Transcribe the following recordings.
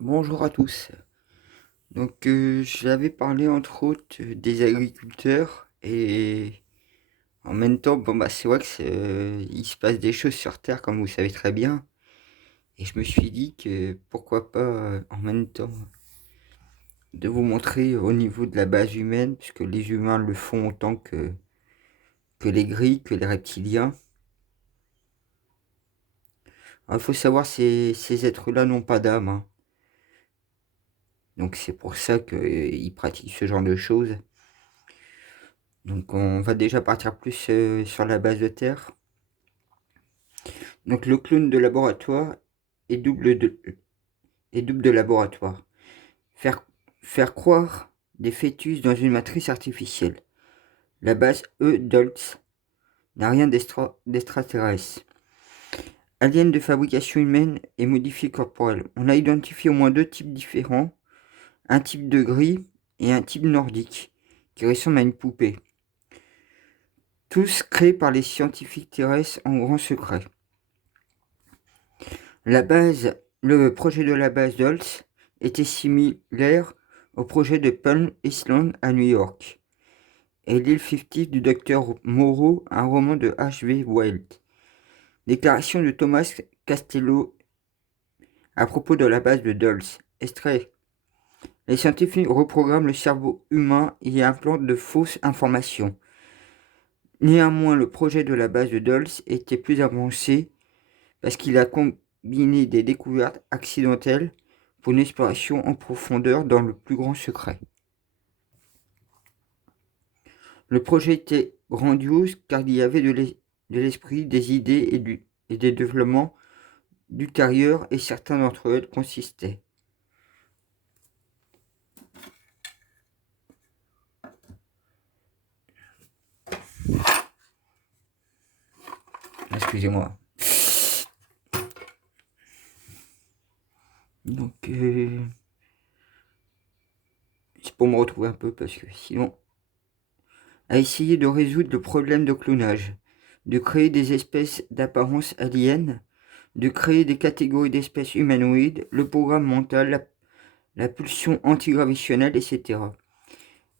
Bonjour à tous. J'avais parlé entre autres des agriculteurs et en même temps, c'est vrai que il se passe des choses sur Terre comme vous savez très bien. Et je me suis dit que pourquoi pas en même temps de vous montrer au niveau de la base humaine, puisque les humains le font autant que les grilles, que les reptiliens. Alors, il faut savoir ces êtres-là n'ont pas d'âme, hein. Donc c'est pour ça qu'ils pratiquent ce genre de choses. Donc on va déjà partir plus sur la base de Terre. Donc le clone de laboratoire est double de laboratoire. Faire, faire croire des fœtus dans une matrice artificielle. La base E-Dolts n'a rien d'extraterrestre. Alien de fabrication humaine et modifié corporel. On a identifié au moins deux types différents, un type de gris et un type nordique, qui ressemble à une poupée. Tous créés par les scientifiques terrestres en grand secret. Le projet de la base Dolls était similaire au projet de Palm Island à New York et l'île fictive du docteur Moreau, un roman de H.V. Wells. Déclaration de Thomas Castello à propos de la base de Dolls. Extrait. Les scientifiques reprogramment le cerveau humain et implantent de fausses informations. Néanmoins, le projet de la base de Dolls était plus avancé parce qu'il a combiné des découvertes accidentelles pour une exploration en profondeur dans le plus grand secret. Le projet était grandiose car il y avait de l'esprit, des idées et des développements ultérieurs et certains d'entre eux consistaient. Excusez-moi. Donc, c'est pour me retrouver un peu parce que sinon, à essayer de résoudre le problème de clonage, de créer des espèces d'apparence alienne, de créer des catégories d'espèces humanoïdes, le programme mental, la pulsion antigravitationnelle, etc.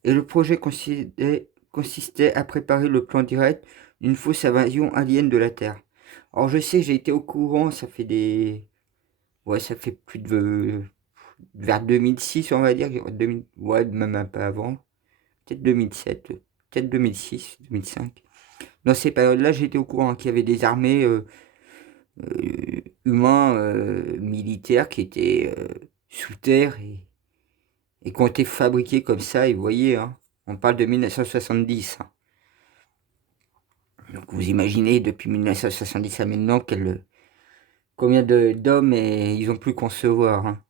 Et le projet consistait à préparer le plan direct d'une fausse invasion alien de la Terre. Alors je sais, j'ai été au courant, ça fait des... Ouais, ça fait plus de... Vers 2006, on va dire, 2000... ouais, même un peu avant, peut-être 2007, peut-être 2006, 2005. Dans ces périodes-là, j'étais au courant qu'il y avait des armées humains, militaires qui étaient sous terre et qui ont été fabriqués comme ça, et vous voyez, hein, on parle de 1970. Hein. Donc vous imaginez depuis 1970 à maintenant combien d'hommes ils ont pu concevoir. Hein.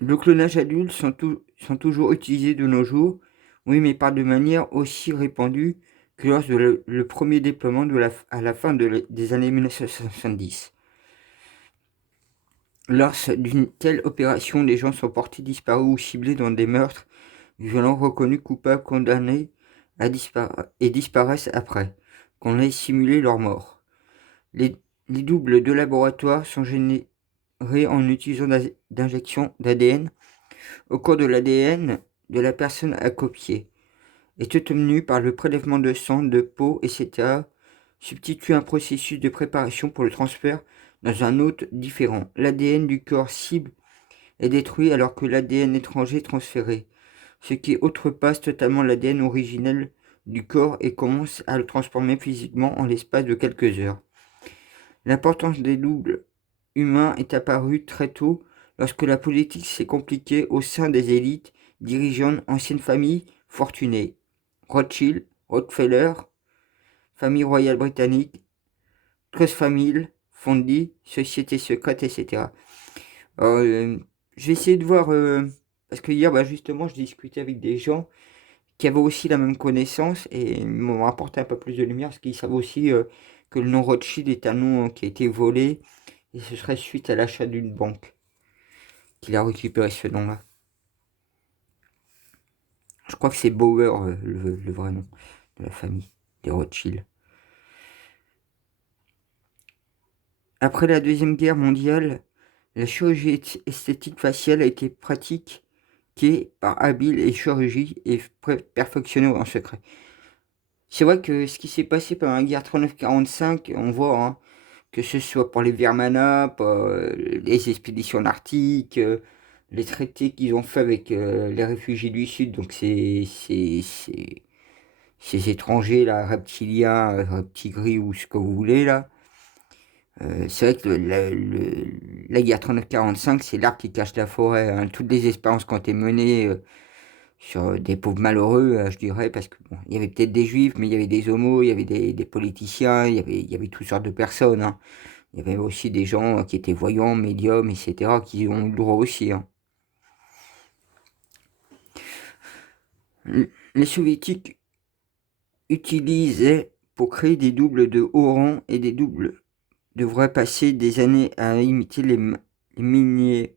Le clonage adulte sont toujours utilisés de nos jours, oui, mais pas de manière aussi répandue que lors de le premier déploiement à la fin des années 1970. Lors d'une telle opération, les gens sont portés disparus ou ciblés dans des meurtres violents reconnus coupables, condamnés et disparaissent après qu'on ait simulé leur mort. Les, les doubles de laboratoire sont générés en utilisant d'injections d'ADN au cours de l'ADN de la personne à copier est obtenu par le prélèvement de sang, de peau, etc. Substitue un processus de préparation pour le transfert dans un autre différent. L'ADN du corps cible est détruit alors que l'ADN étranger est transféré, ce qui outrepasse totalement l'ADN originel du corps et commence à le transformer physiquement en l'espace de quelques heures. L'importance des doubles humains est apparue très tôt lorsque la politique s'est compliquée au sein des élites dirigeantes anciennes familles fortunées. Rothschild, Rockefeller, famille royale britannique, Trust Family, Fondy, société secrète, etc. Alors, je vais essayer de voir, parce que hier, justement, je discutais avec des gens qui avaient aussi la même connaissance et ils m'ont apporté un peu plus de lumière, parce qu'ils savent aussi que le nom Rothschild est un nom qui a été volé, et ce serait suite à l'achat d'une banque qu'il a récupéré ce nom-là. Je crois que c'est Bauer, le vrai nom de la famille des Rothschild. Après la Deuxième Guerre mondiale, la chirurgie esthétique faciale a été pratiquée par habiles et chirurgie et perfectionnée en secret. C'est vrai que ce qui s'est passé pendant la guerre 39-45, on voit, hein, que ce soit pour les Wehrmacht, les expéditions en Arctique, les traités qu'ils ont fait avec les réfugiés du Sud, donc ces étrangers là, reptiliens, reptigris ou ce que vous voulez là. C'est vrai que la guerre 39-45, c'est l'arbre qui cache la forêt, hein. Toutes les expériences qui ont été menées sur des pauvres malheureux, je dirais, parce que bon, il y avait peut-être des juifs, mais il y avait des homos, il y avait des politiciens, il y avait toutes sortes de personnes, hein. Il y avait aussi des gens qui étaient voyants, médiums, etc., qui ont eu le droit aussi, hein. Les soviétiques utilisaient pour créer des doubles de haut rang et des doubles devraient passer des années à imiter les maniérismes,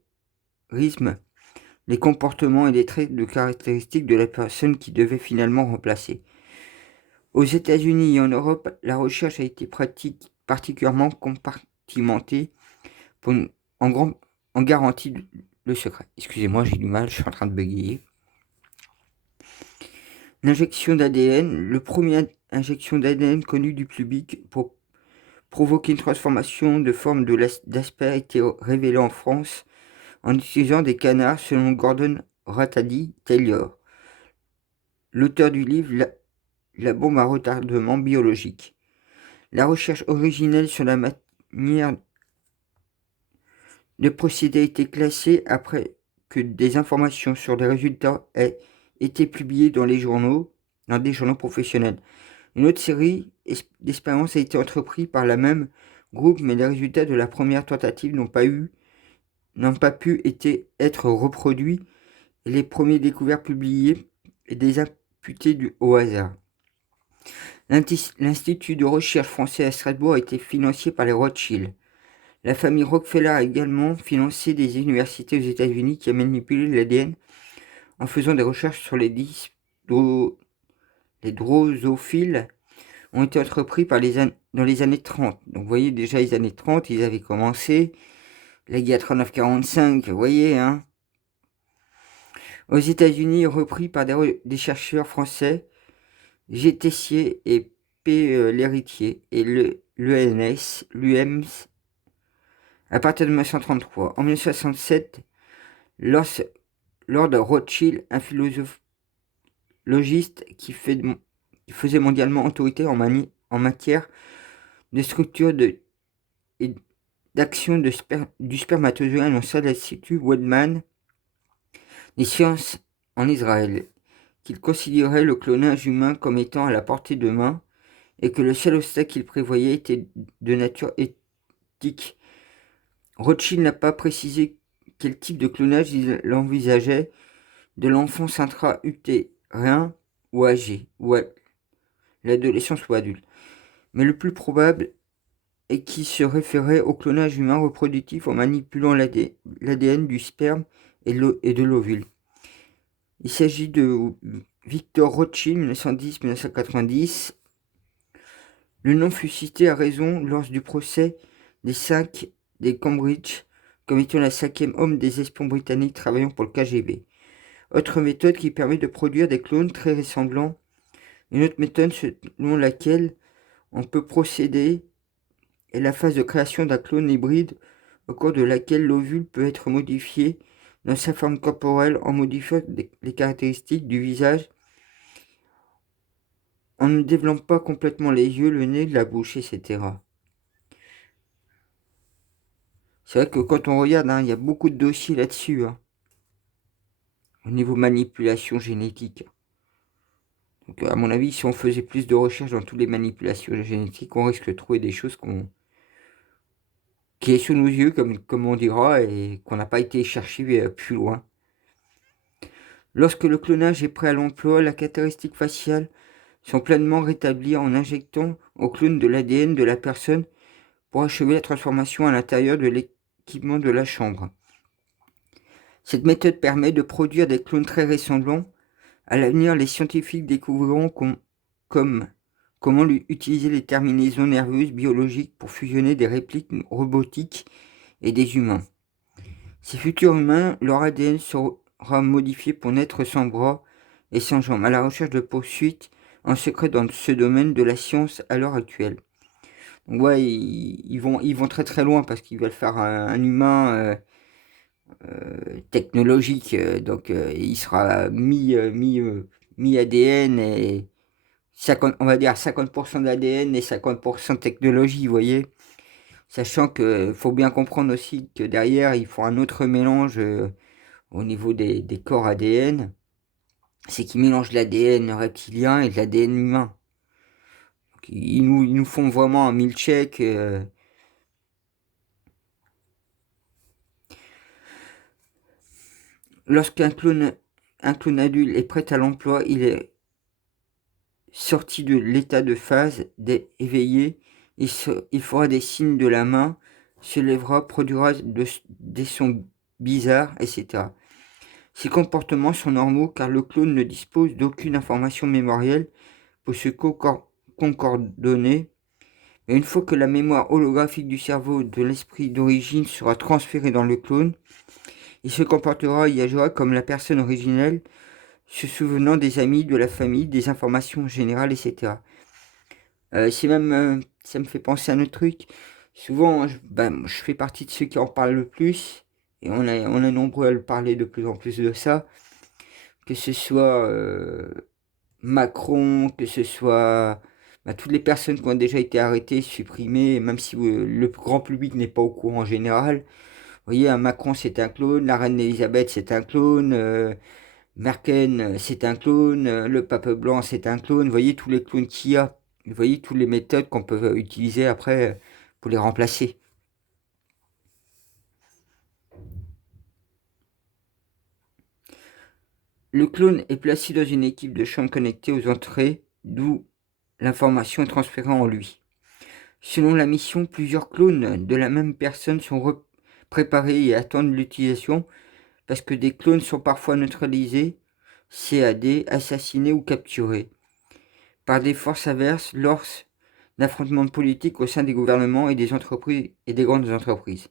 les comportements et les traits de caractéristiques de la personne qui devait finalement remplacer. Aux États-Unis et en Europe, la recherche a été particulièrement compartimentée pour en garantie le secret. Excusez-moi, j'ai du mal, je suis en train de bégayer. L'injection d'ADN, le premier injection d'ADN connu du public pour provoquer une transformation de forme d'aspect a été révélée en France en utilisant des canards selon Gordon Ratadi Taylor, l'auteur du livre La bombe à retardement biologique. La recherche originelle sur la manière de procéder a été classée après que des informations sur les résultats aient été publiées dans des journaux professionnels. Une autre série d'expériences a été entreprise par la même groupe, mais les résultats de la première tentative n'ont pas pu être reproduits et les premiers découvertes publiées et des imputés au hasard. L'Institut de recherche français à Strasbourg a été financé par les Rothschild. La famille Rockefeller a également financé des universités aux États-Unis qui a manipulé l'ADN en faisant des recherches sur les drosophiles ont été entrepris dans les années 30. Donc vous voyez déjà les années 30, ils avaient commencé. La guerre 39-45, vous voyez, hein. Aux États-Unis, repris par des chercheurs français, G. Tessier et P. L'Héritier et l'ENS, l'UMS, à partir de 1933. En 1967, Lord Rothschild, un philosophiste qui faisait mondialement autorité en matière de structure et d'action du spermatozoïde, annonça à l'Institut Weizmann des sciences en Israël qu'il considérait le clonage humain comme étant à la portée de main et que le seul obstacle qu'il prévoyait était de nature éthique. Rothschild n'a pas précisé quel type de clonage il envisageait, de l'enfance intra-utérin ou âgé, ou à l'adolescence ou adulte. Mais le plus probable est qu'il se référait au clonage humain reproductif en manipulant l'ADN du sperme et de l'ovule. Il s'agit de Victor Rothschild, 1910-1990. Le nom fut cité à raison lors du procès des 5 des Cambridge comme étant le 5e homme des espions britanniques travaillant pour le KGB. Autre méthode qui permet de produire des clones très ressemblants. Une autre méthode selon laquelle on peut procéder est la phase de création d'un clone hybride au cours de laquelle l'ovule peut être modifié dans sa forme corporelle en modifiant les caractéristiques du visage, en ne développant pas complètement les yeux, le nez, la bouche, etc. C'est vrai que quand on regarde, hein, il y a beaucoup de dossiers là-dessus, hein, au niveau manipulation génétique. Donc à mon avis, si on faisait plus de recherches dans toutes les manipulations génétiques, on risque de trouver des choses qui est sous nos yeux, comme on dira, et qu'on n'a pas été chercher plus loin. Lorsque le clonage est prêt à l'emploi, les caractéristiques faciales sont pleinement rétablies en injectant au clone de l'ADN de la personne pour achever la transformation à l'intérieur de l'équipement de la chambre. Cette méthode permet de produire des clones très ressemblants. À l'avenir, les scientifiques découvriront comment utiliser les terminaisons nerveuses biologiques pour fusionner des répliques robotiques et des humains. Ces futurs humains, leur ADN sera modifié pour naître sans bras et sans jambes, à la recherche de poursuites en secret dans ce domaine de la science à l'heure actuelle. Donc ouais, ils vont très très loin parce qu'ils veulent faire un humain technologique, donc il sera mi ADN et 50, on va dire 50% d'ADN et 50% de technologie, vous voyez. Sachant que faut bien comprendre aussi que derrière, ils font un autre mélange au niveau des corps ADN. C'est qu'ils mélangent l'ADN reptilien et de l'ADN humain. Donc, ils nous font vraiment un milkshake. Lorsqu'un clone adulte est prêt à l'emploi, il est sorti de l'état de phase éveillé. Il fera des signes de la main, se lèvera, produira des sons bizarres, etc. Ces comportements sont normaux car le clone ne dispose d'aucune information mémorielle pour se concordonner. Et une fois que la mémoire holographique du cerveau de l'esprit d'origine sera transférée dans le clone, il se comportera et agira comme la personne originelle, se souvenant des amis, de la famille, des informations générales, etc. C'est même, ça me fait penser à un autre truc. Souvent, je fais partie de ceux qui en parlent le plus, et on est nombreux à le parler de plus en plus de ça, que ce soit Macron, que ce soit toutes les personnes qui ont déjà été arrêtées, supprimées, même si le grand public n'est pas au courant en général. Vous voyez, un Macron c'est un clone, la reine Elisabeth c'est un clone, Merkel c'est un clone, le pape blanc c'est un clone. Vous voyez tous les clones qu'il y a. Vous voyez toutes les méthodes qu'on peut utiliser après pour les remplacer. Le clone est placé dans une équipe de chambres connectées aux entrées, d'où l'information est transférée en lui. Selon la mission, plusieurs clones de la même personne sont préparés et attendent l'utilisation parce que des clones sont parfois neutralisés, CAD, assassinés ou capturés par des forces adverses lors d'affrontements politiques au sein des gouvernements et des entreprises et des grandes entreprises.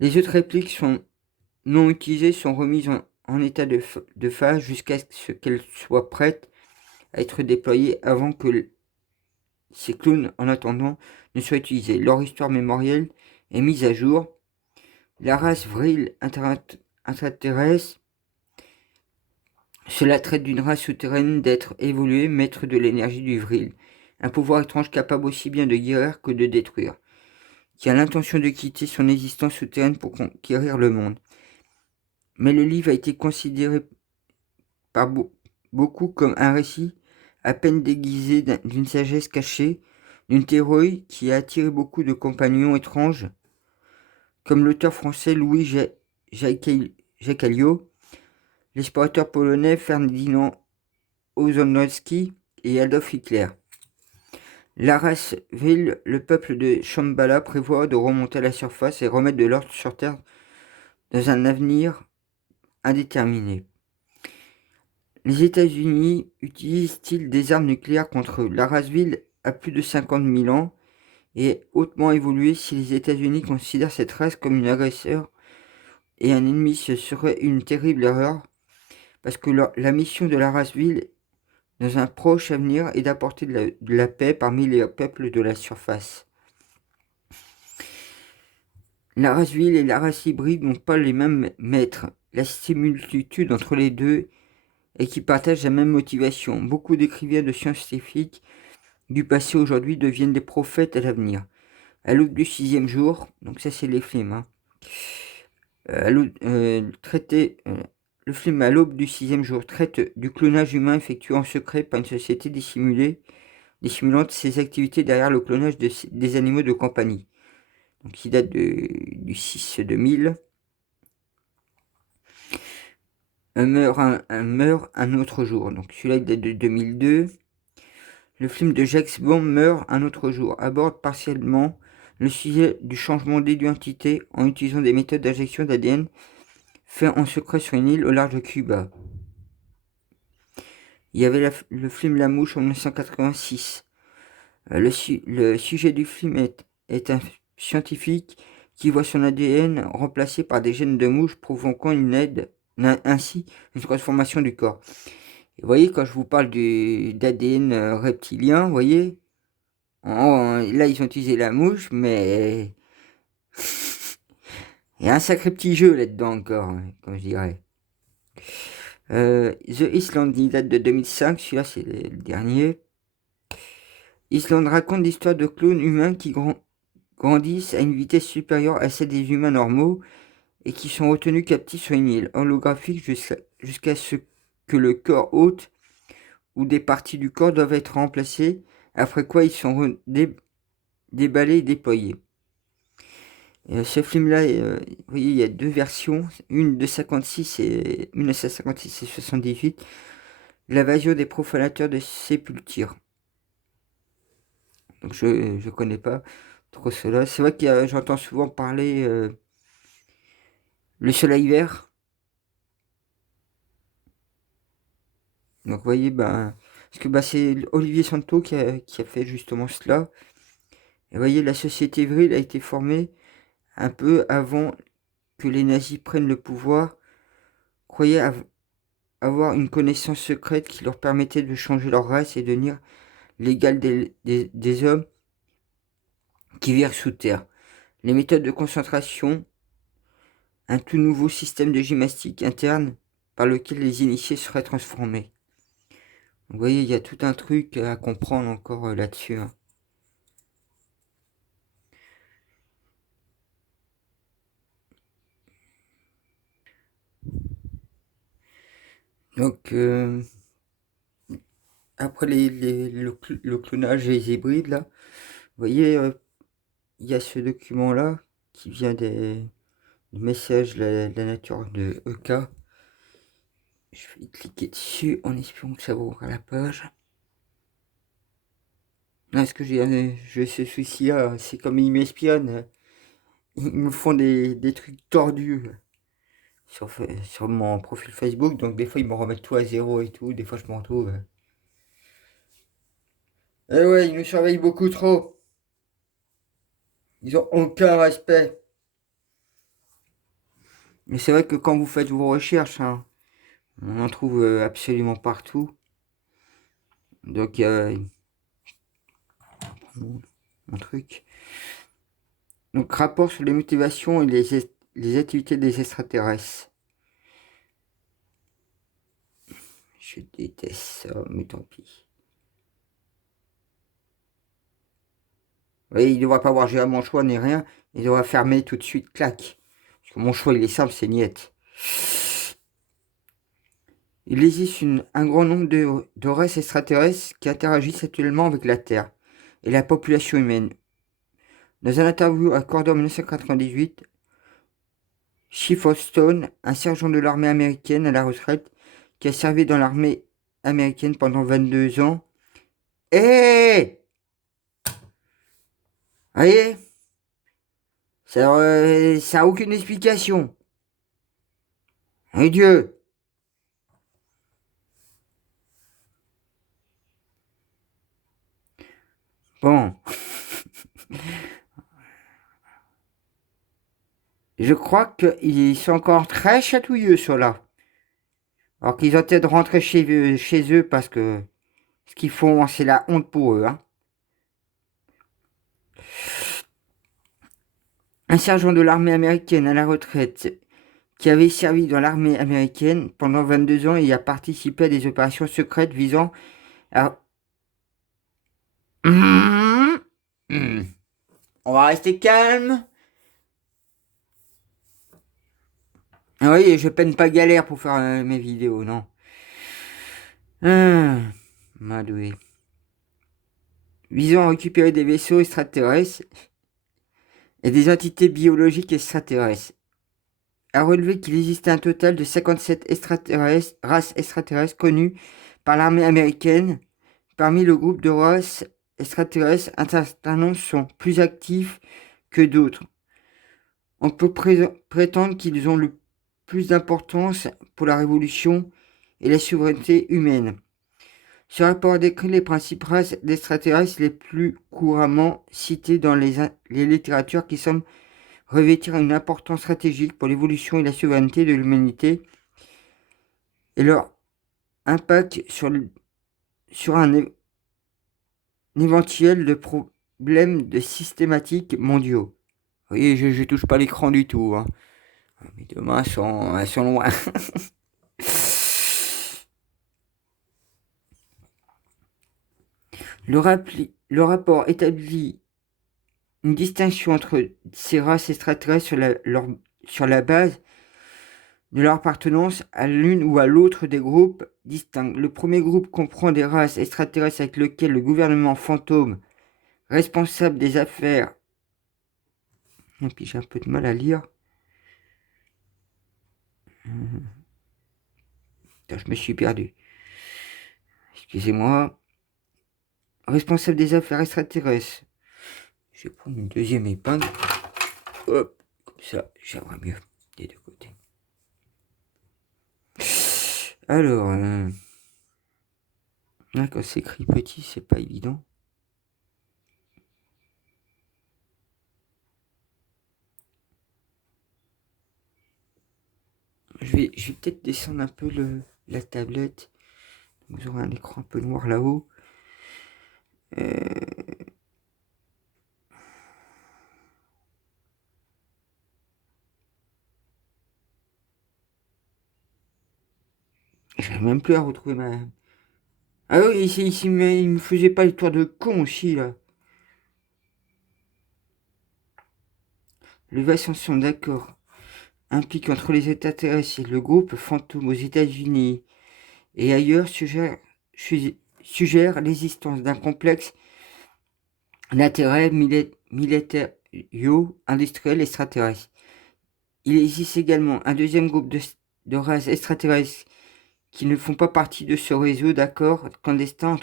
Les autres répliques non utilisées sont remises en état de phase jusqu'à ce qu'elles soient prêtes à être déployées avant que ces clones, en attendant, ne soient utilisés. Leur histoire mémorielle est mise à jour. La race Vril intraterrestre, cela traite d'une race souterraine d'êtres évolués, maîtres de l'énergie du Vril, un pouvoir étrange capable aussi bien de guérir que de détruire, qui a l'intention de quitter son existence souterraine pour conquérir le monde. Mais le livre a été considéré par beaucoup comme un récit à peine déguisé d'une sagesse cachée, d'une théorie qui a attiré beaucoup de compagnons étranges, comme l'auteur français Louis Jacquelio, l'explorateur polonais Ferdynand Ozonowski et Adolf Hitler. La race Vril, le peuple de Shambhala, prévoit de remonter à la surface et remettre de l'ordre sur Terre dans un avenir indéterminé. Les États-Unis utilisent-ils des armes nucléaires contre eux? La race Vril a plus de 50 000 ans et est hautement évoluée. Si les États-Unis considèrent cette race comme une agresseur et un ennemi, ce serait une terrible erreur, parce que la mission de la race Vril dans un proche avenir est d'apporter de la paix parmi les peuples de la surface. La race Vril et la race hybride n'ont pas les mêmes maîtres. La similitude entre les deux est qu'ils partagent la même motivation. Beaucoup d'écrivains de scientifiques du passé aujourd'hui deviennent des prophètes à l'avenir. À l'aube du 6e jour, donc ça c'est les films, hein. Le film à l'aube du 6e jour traite du clonage humain effectué en secret par une société dissimulant ses activités derrière le clonage des animaux de compagnie. Donc il date du 6 2000. Meurt un autre jour. Donc celui-là il date de 2002. Le film de Jacques Bond, Meurt un autre jour, aborde partiellement le sujet du changement d'identité en utilisant des méthodes d'injection d'ADN fait en secret sur une île au large de Cuba. il y avait le film La Mouche en 1986. Le sujet du film est un scientifique qui voit son ADN remplacé par des gènes de mouche provoquant ainsi une transformation du corps. Et vous voyez, quand je vous parle d'ADN reptilien, vous voyez, là ils ont utilisé la mouche, mais il y a un sacré petit jeu là-dedans encore, hein, comme je dirais. The Island, il date de 2005, celui-là c'est le dernier. Island raconte l'histoire de clones humains qui grandissent à une vitesse supérieure à celle des humains normaux et qui sont retenus captifs sur une île holographique jusqu'à ce que le corps hôte ou des parties du corps doivent être remplacées, après quoi ils sont déballés et déployés. Ce film-là, vous voyez, il y a deux versions, une de 1956 et 78, l'invasion des profanateurs de sépultures. Donc je connais pas trop cela. C'est vrai que j'entends souvent parler le soleil vert. Donc vous voyez, parce que c'est Olivier Santo qui a fait justement cela. Et vous voyez, la société Vril a été formée un peu avant que les nazis prennent le pouvoir, croyaient avoir une connaissance secrète qui leur permettait de changer leur race et devenir l'égal des hommes qui vivent sous terre. Les méthodes de concentration, un tout nouveau système de gymnastique interne par lequel les initiés seraient transformés. Vous voyez, il y a tout un truc à comprendre encore là-dessus. Hein. Donc, après le clonage et les hybrides, là, vous voyez, il y a ce document-là qui vient des messages de la nature de EK. Je vais cliquer dessus en espérant que ça va ouvrir la page. Non, ce que j'ai ce souci-là, c'est comme ils m'espionnent. Ils me font des trucs tordus sur mon profil Facebook. Donc des fois, ils me remettent tout à zéro et tout. Des fois, je m'en retrouve. Eh ouais, ils nous surveillent beaucoup trop. Ils ont aucun respect. Mais c'est vrai que quand vous faites vos recherches, hein, on en trouve absolument partout. Donc, un truc. Donc, rapport sur les motivations et les activités des extraterrestres. Je déteste ça, mais tant pis. Oui, il ne devrait pas avoir géré mon choix ni rien. Il devrait fermer tout de suite, clac. Parce que mon choix, il est simple, c'est niette. Il existe un grand nombre de races extraterrestres qui interagissent actuellement avec la Terre et la population humaine. Dans un interview accordé en 1998, Chief of Stone, un sergent de l'armée américaine à la retraite, qui a servi dans l'armée américaine pendant 22 ans. Hé, voyez, ça a aucune explication. Et Dieu. Bon. Je crois qu'ils sont encore très chatouilleux, ceux-là. Alors qu'ils ont peut-être rentré chez eux parce que ce qu'ils font, c'est la honte pour eux. Hein. Un sergent de l'armée américaine à la retraite qui avait servi dans l'armée américaine pendant 22 ans et a participé à des opérations secrètes visant à... On va rester calme. Ah oui, je peine pas galère pour faire mes vidéos, non. Madoué. Visant à récupérer des vaisseaux extraterrestres et des entités biologiques extraterrestres. A relevé qu'il existait un total de 57 races extraterrestres connues par l'armée américaine. Parmi le groupe de races extraterrestres, un certain nombre sont plus actifs que d'autres. On peut prétendre qu'ils ont plus d'importance pour la révolution et la souveraineté humaine. Ce rapport décrit les principes races d'extraterrestres les plus couramment cités dans les littératures qui semblent revêtir une importance stratégique pour l'évolution et la souveraineté de l'humanité et leur impact sur un éventuel de problèmes de systématiques mondiaux. Oui, je touche pas l'écran du tout, hein. Mes deux mains elles sont loin. Le rapport établit une distinction entre ces races extraterrestres sur la base de leur appartenance à l'une ou à l'autre des groupes distincts. Le premier groupe comprend des races extraterrestres avec lesquelles le gouvernement fantôme, responsable des affaires... Et puis j'ai un peu de mal à lire. Je me suis perdu. Excusez-moi. Responsable des affaires extraterrestres. Je vais prendre une deuxième épingle. Hop, comme ça, j'aimerais mieux des deux côtés. Alors, là, quand c'est écrit petit, c'est pas évident. Je vais peut-être descendre un peu la tablette. Vous aurez un écran un peu noir là-haut. J'arrive même plus à retrouver ma... Ah oui, ici, mais il me faisait pas l'histoire de con aussi, là. Le Ascension, d'accord, implique entre les extraterrestres et le groupe fantôme aux États-Unis et ailleurs suggère l'existence d'un complexe d'intérêts militaires industriels extraterrestres. Il existe également un deuxième groupe de races extraterrestres qui ne font pas partie de ce réseau d'accords clandestins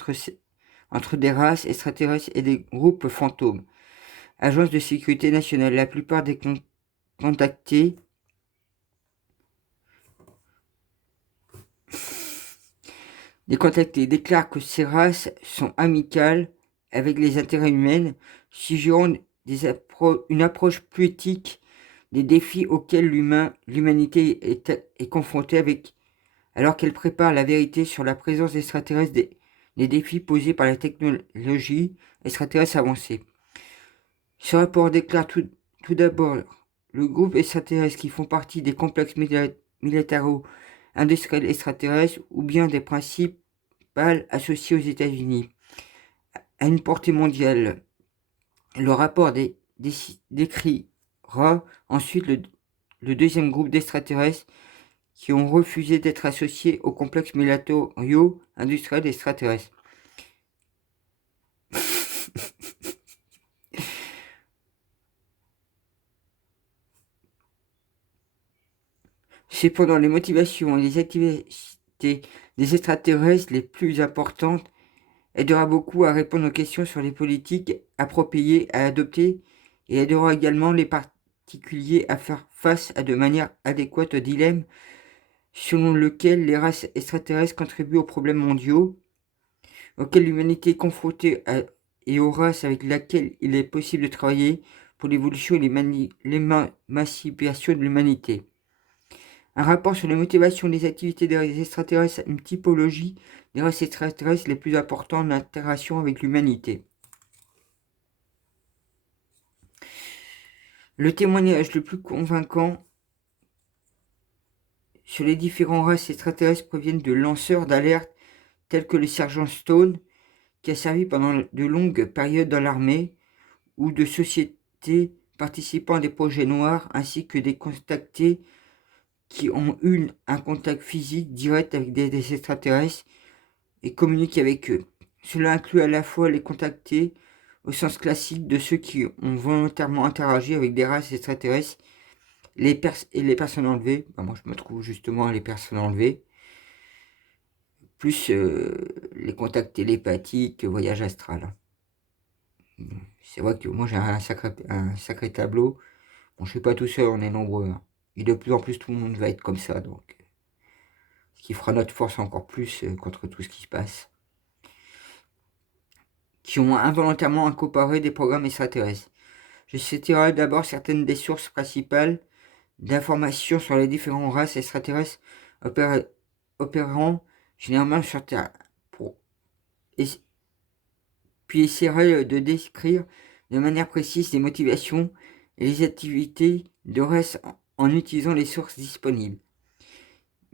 entre des races extraterrestres et des groupes fantômes. Agence de sécurité nationale, la plupart des contactés déclarent que ces races sont amicales avec les intérêts humains, suggérant une approche plus éthique des défis auxquels l'humanité est confrontée alors qu'elle prépare la vérité sur la présence extraterrestre des défis posés par la technologie extraterrestre avancée. Ce rapport déclare tout d'abord le groupe extraterrestre qui font partie des complexes militaro-industriels extraterrestres ou bien des principales associés aux États-Unis à une portée mondiale. Le rapport décrira ensuite le deuxième groupe d'extraterrestres qui ont refusé d'être associés au complexe militaro-industriel extraterrestre. Cependant, les motivations et les activités des extraterrestres les plus importantes aidera beaucoup à répondre aux questions sur les politiques appropriées à adopter et aidera également les particuliers à faire face à de manière adéquate au dilemme selon lequel les races extraterrestres contribuent aux problèmes mondiaux auxquels l'humanité est confrontée et aux races avec lesquelles il est possible de travailler pour l'évolution et l'émancipation de l'humanité. Un rapport sur les motivations des activités des extraterrestres, une typologie des races extraterrestres les plus importantes en interaction avec l'humanité. Le témoignage le plus convaincant sur les différentes races extraterrestres proviennent de lanceurs d'alerte tels que le sergent Stone, qui a servi pendant de longues périodes dans l'armée, ou de sociétés participant à des projets noirs, ainsi que des contactés qui ont eu un contact physique direct avec des extraterrestres et communiquent avec eux. Cela inclut à la fois les contactés au sens classique de ceux qui ont volontairement interagi avec des races extraterrestres et les personnes enlevées. Moi je me trouve justement à les personnes enlevées, plus les contacts télépathiques, voyage astral. C'est vrai que moi j'ai un sacré tableau. Bon, je suis pas tout seul, on est nombreux, hein. Et de plus en plus tout le monde va être comme ça, donc ce qui fera notre force encore plus contre tout ce qui se passe. qui ont involontairement incorporé des programmes extraterrestres. Je citerai d'abord certaines des sources principales d'informations sur les différentes races extraterrestres opérant généralement sur Terre, puis essaierai de décrire de manière précise les motivations et les activités de race en utilisant les sources disponibles.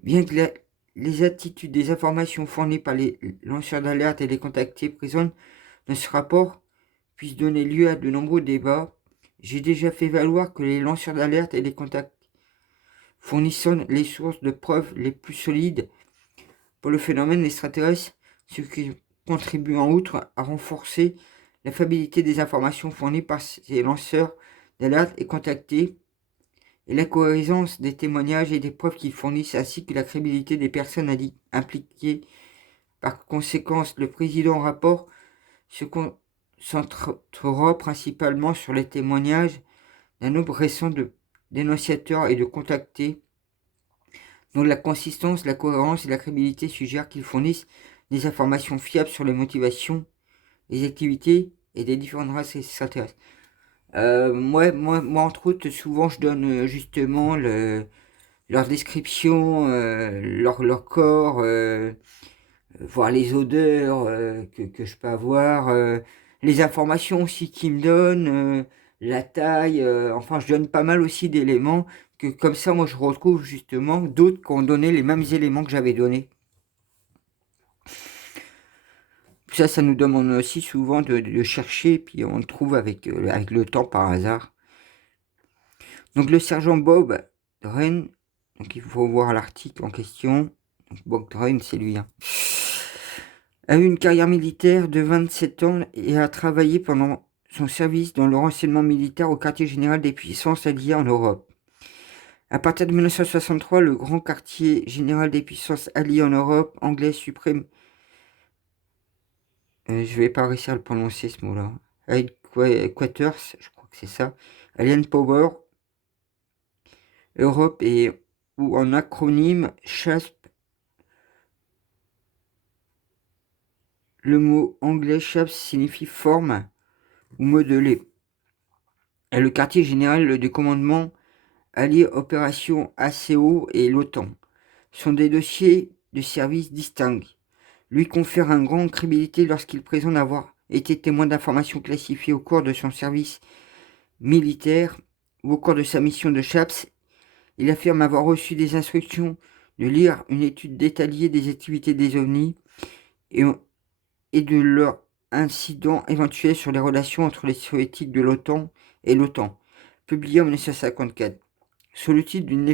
Bien que les attitudes des informations fournies par les lanceurs d'alerte et les contactés présents dans ce rapport puissent donner lieu à de nombreux débats, j'ai déjà fait valoir que les lanceurs d'alerte et les contacts fournissant les sources de preuves les plus solides pour le phénomène extraterrestre, ce qui contribue en outre à renforcer la fiabilité des informations fournies par ces lanceurs d'alerte et contactés, et la cohérence des témoignages et des preuves qu'ils fournissent, ainsi que la crédibilité des personnes impliquées. Par conséquent, le président en rapport se concentrera principalement sur les témoignages d'un nombre récent de dénonciateurs et de contactés, dont la consistance, la cohérence et la crédibilité suggèrent qu'ils fournissent des informations fiables sur les motivations, les activités et des différentes races extraterrestres. Moi, entre autres, souvent je donne justement leur description, leur corps, voir les odeurs que je peux avoir, les informations aussi qu'ils me donnent, la taille, enfin je donne pas mal aussi d'éléments que comme ça moi je retrouve justement d'autres qui ont donné les mêmes éléments que j'avais donnés. Ça nous demande aussi souvent de chercher, puis on le trouve avec le temps par hasard. Donc le sergent Bob Dren, donc il faut voir l'article en question, donc Bob Dren c'est lui, a eu une carrière militaire de 27 ans et a travaillé pendant son service dans le renseignement militaire au quartier général des puissances alliées en Europe. À partir de 1963, le grand quartier général des puissances alliées en Europe, anglais suprême, je vais pas réussir à le prononcer ce mot-là, Headquarters, je crois que c'est ça, Alien Power, Europe, et ou en acronyme CHASP. Le mot anglais CHASP signifie forme ou modeler. Et le quartier général du commandement allié Opération ACO et l'OTAN sont des dossiers de service distincts, lui confère une grande crédibilité lorsqu'il présente avoir été témoin d'informations classifiées au cours de son service militaire ou au cours de sa mission de CHAPS. Il affirme avoir reçu des instructions de lire une étude détaillée des activités des OVNI et de leurs incidents éventuels sur les relations entre les soviétiques de l'OTAN et l'OTAN, publié en 1954, sous le titre d'une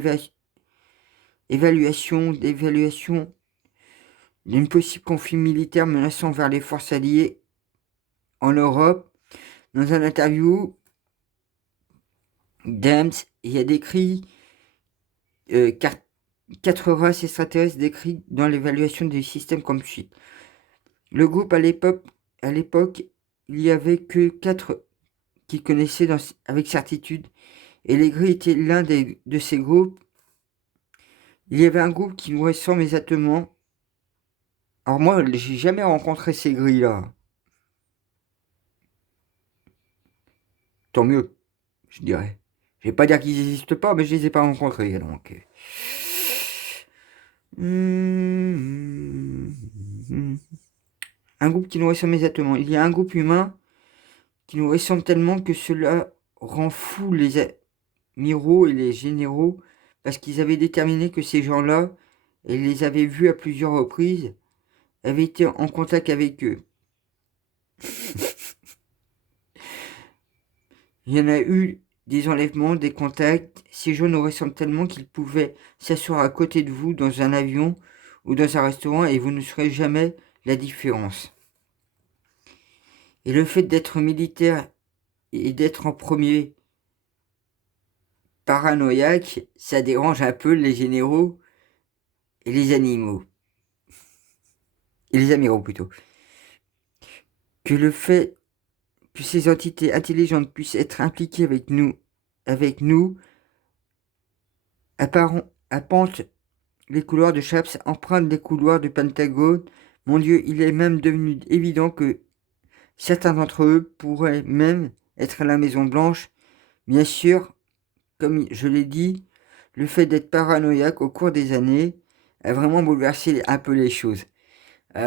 évaluation d'une possible conflit militaire menaçant vers les forces alliées en Europe. Dans un interview, Dams y a décrit 4 races extraterrestres décrites dans l'évaluation des systèmes comme suit. Le groupe à l'époque, il n'y avait que 4 qui connaissaient avec certitude, et les gris étaient l'un de ces groupes. Il y avait un groupe qui nous ressemble exactement. Alors moi, j'ai jamais rencontré ces gris-là. Tant mieux, je dirais. Je vais pas dire qu'ils n'existent pas, mais je les ai pas rencontrés, donc. Un groupe qui nous ressemble exactement. Il y a un groupe humain qui nous ressemble tellement que cela rend fou les amiraux et les généraux, parce qu'ils avaient déterminé que ces gens-là, et les avaient vus à plusieurs reprises, avaient été en contact avec eux. Il y en a eu des enlèvements, des contacts. Ces gens nous ressemblent tellement qu'ils pouvaient s'asseoir à côté de vous dans un avion ou dans un restaurant et vous ne saurez jamais la différence. Et le fait d'être militaire et d'être en premier paranoïaque, ça dérange un peu les généraux et les animaux. Et les amiraux plutôt. Que le fait que ces entités intelligentes puissent être impliquées avec nous apparente les couloirs de Chaps, empruntent les couloirs du Pentagone. Mon Dieu, il est même devenu évident que Certains d'entre eux pourraient même être à la Maison Blanche. Bien sûr, comme je l'ai dit, le fait d'être paranoïaque au cours des années a vraiment bouleversé un peu les choses.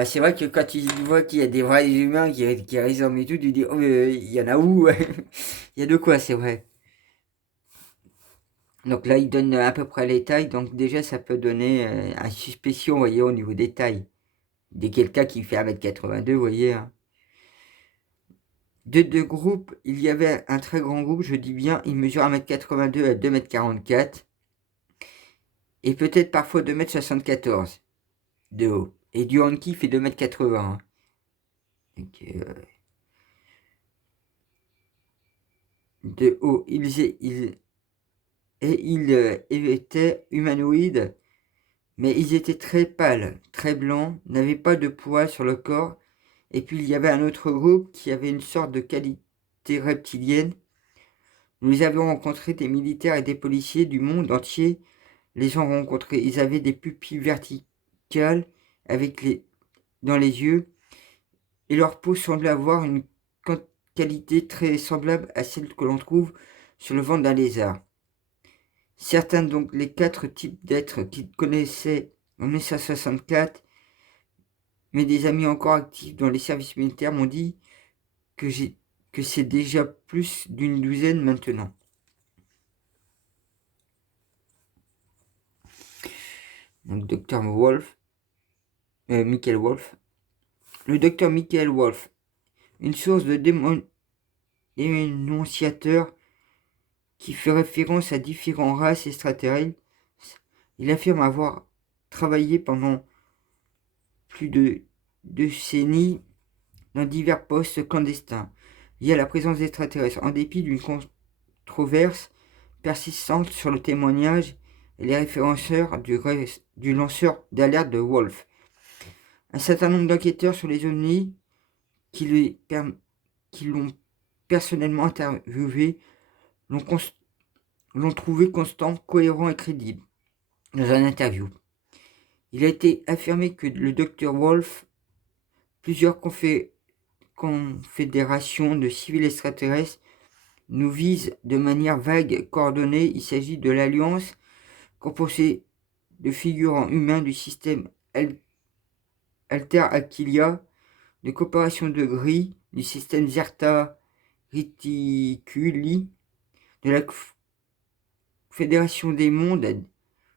C'est vrai que quand tu vois qu'il y a des vrais humains qui résonnent et tout, tu dis, oh, il y en a où? Il y a de quoi, c'est vrai. Donc là, il donne à peu près les tailles. Donc déjà, ça peut donner un suspicion, vous voyez, au niveau des tailles. Dès quelqu'un qui fait 1,82 m, vous voyez. Hein. De deux groupes, il y avait un très grand groupe, je dis bien, il mesure 1,82 m à 2,44 m. Et peut-être parfois 2,74 m de haut. Et du Hanki fait 2,80 m. Donc, de haut, ils étaient humanoïdes, mais ils étaient très pâles, très blancs, n'avaient pas de poids sur le corps. Et puis il y avait un autre groupe qui avait une sorte de qualité reptilienne. Nous avions rencontré des militaires et des policiers du monde entier. Les ont rencontrés. Ils avaient des pupilles verticales dans les yeux et leur peau semblait avoir une qualité très semblable à celle que l'on trouve sur le ventre d'un lézard. Certains donc les 4 types d'êtres qu'ils connaissaient en 1964, mais des amis encore actifs dans les services militaires m'ont dit que c'est déjà plus d'une douzaine maintenant. Donc Dr. Wolf, Michael Wolf. Le docteur Michael Wolf, une source de dénonciateur qui fait référence à différentes races extraterrestres, il affirme avoir travaillé pendant plus de décennies dans divers postes clandestins liés à la présence d'extraterrestres, en dépit d'une controverse persistante sur le témoignage et les référenceurs du lanceur d'alerte de Wolf. Un certain nombre d'enquêteurs sur les ovnis qui l'ont personnellement interviewé l'ont trouvé constant, cohérent et crédible dans un interview. Il a été affirmé que le Dr. Wolf, plusieurs confédérations de civils extraterrestres nous visent de manière vague et coordonnée. Il s'agit de l'Alliance, composée de figurants humains du système Alter Aquilia, de coopération de Gris, du système Zerta Reticuli, de la Fédération des mondes,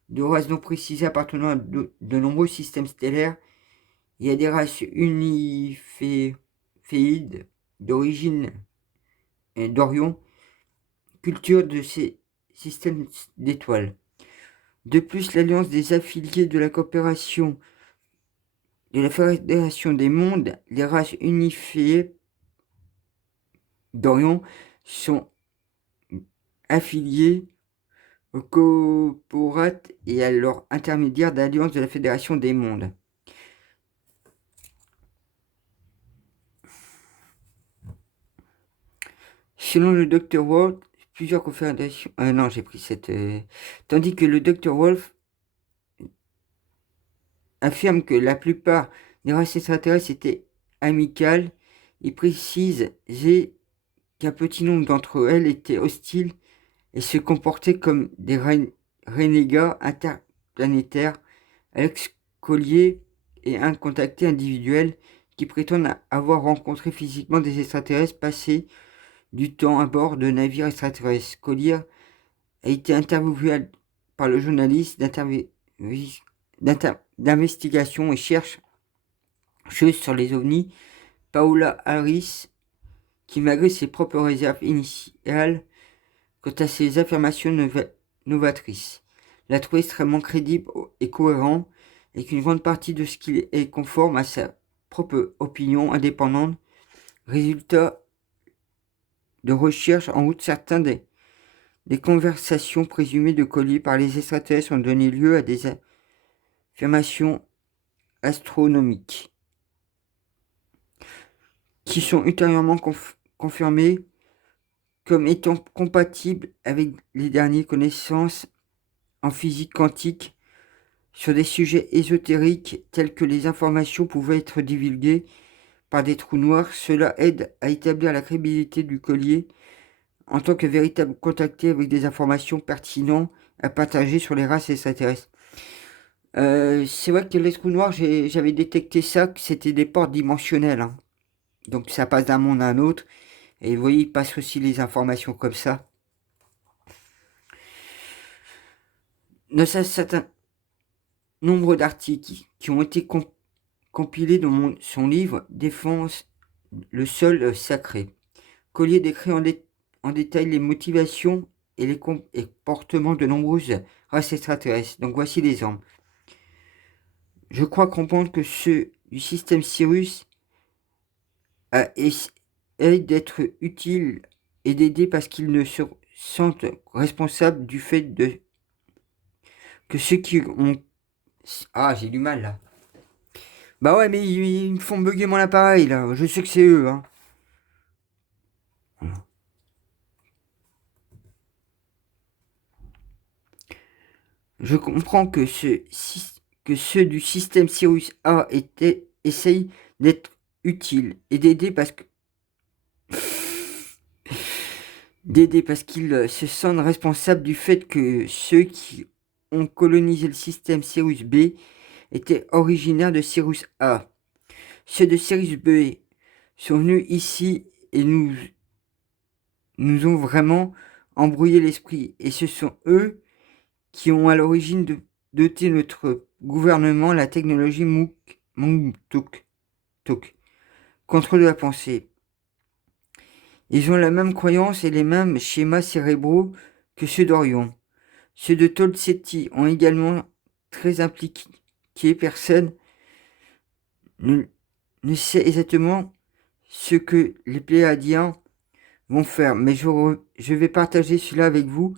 de races non précisées appartenant à de nombreux systèmes stellaires. Il y a des races uniféides d'origine d'Orion, culture de ces systèmes d'étoiles. De plus, l'alliance des affiliés de la coopération de la Fédération des mondes, les races unifiées d'Orion, sont affiliées au corporat et à leur intermédiaire d'alliance de la Fédération des mondes. Selon le Dr. Wolf, plusieurs confédérations... non, j'ai pris cette... tandis que le Dr. Wolf affirme que la plupart des races extraterrestres étaient amicales, il précise qu'un petit nombre d'entre elles étaient hostiles et se comportaient comme des renégats interplanétaires, Alex Collier et un contacté individuel qui prétendent avoir rencontré physiquement des extraterrestres passés du temps à bord de navires extraterrestres. Collier a été interviewé par le journaliste d'investigation et chercheuse sur les ovnis, Paola Harris, qui malgré ses propres réserves initiales quant à ses affirmations novatrices, l'a trouvé extrêmement crédible et cohérent, et qu'une grande partie de ce qu'il est conforme à sa propre opinion indépendante, résultat de recherches. En outre, certains des conversations présumées de Collier par les extraterrestres ont donné lieu à des affirmations astronomiques qui sont ultérieurement confirmées comme étant compatibles avec les dernières connaissances en physique quantique sur des sujets ésotériques tels que les informations pouvaient être divulguées par des trous noirs. Cela aide à établir la crédibilité du collier en tant que véritable contacté avec des informations pertinentes à partager sur les races extraterrestres. C'est vrai que les trous noirs, j'avais détecté ça, que c'était des portes dimensionnelles, hein. Donc ça passe d'un monde à un autre. Et vous voyez, il passe aussi les informations comme ça. Dans un certain nombre d'articles qui ont été compilés dans son livre Défense, le sol sacré. Collier décrit en détail les motivations et les comportements de nombreuses races extraterrestres. Donc voici les exemples. Je crois comprendre que ceux du système Sirius essayent d'être utiles et d'aider parce qu'ils ne se sentent responsables du fait que ceux qui ont... Ah, j'ai du mal là. Bah ouais, mais ils me font bugger mon appareil là. Je sais que c'est eux, hein. Je comprends que ceux du système Sirius A essayent d'être utiles et d'aider parce qu'ils se sentent responsables du fait que ceux qui ont colonisé le système Sirius B étaient originaires de Sirius A. Ceux de Sirius B sont venus ici et nous ont vraiment embrouillé l'esprit. Et ce sont eux qui ont à l'origine doté notre gouvernement la technologie Mungtuk, contrôle de la pensée. Ils ont la même croyance et les mêmes schémas cérébraux que ceux d'Orion. Ceux de Tolseti ont également très impliqué. Personne ne sait exactement ce que les Pléiadiens vont faire, mais je vais partager cela avec vous.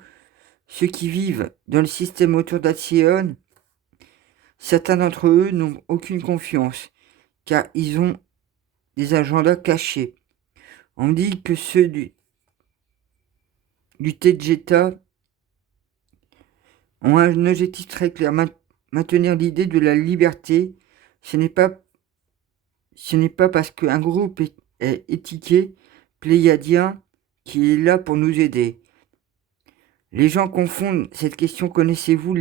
Ceux qui vivent dans le système autour d'Alcyone, certains d'entre eux n'ont aucune confiance, car ils ont des agendas cachés. On dit que ceux du Tedjeta ont un objectif très clair, maintenir l'idée de la liberté. Ce n'est pas parce qu'un groupe est étiqueté pléiadien qui est là pour nous aider. Les gens confondent cette question. Connaissez-vous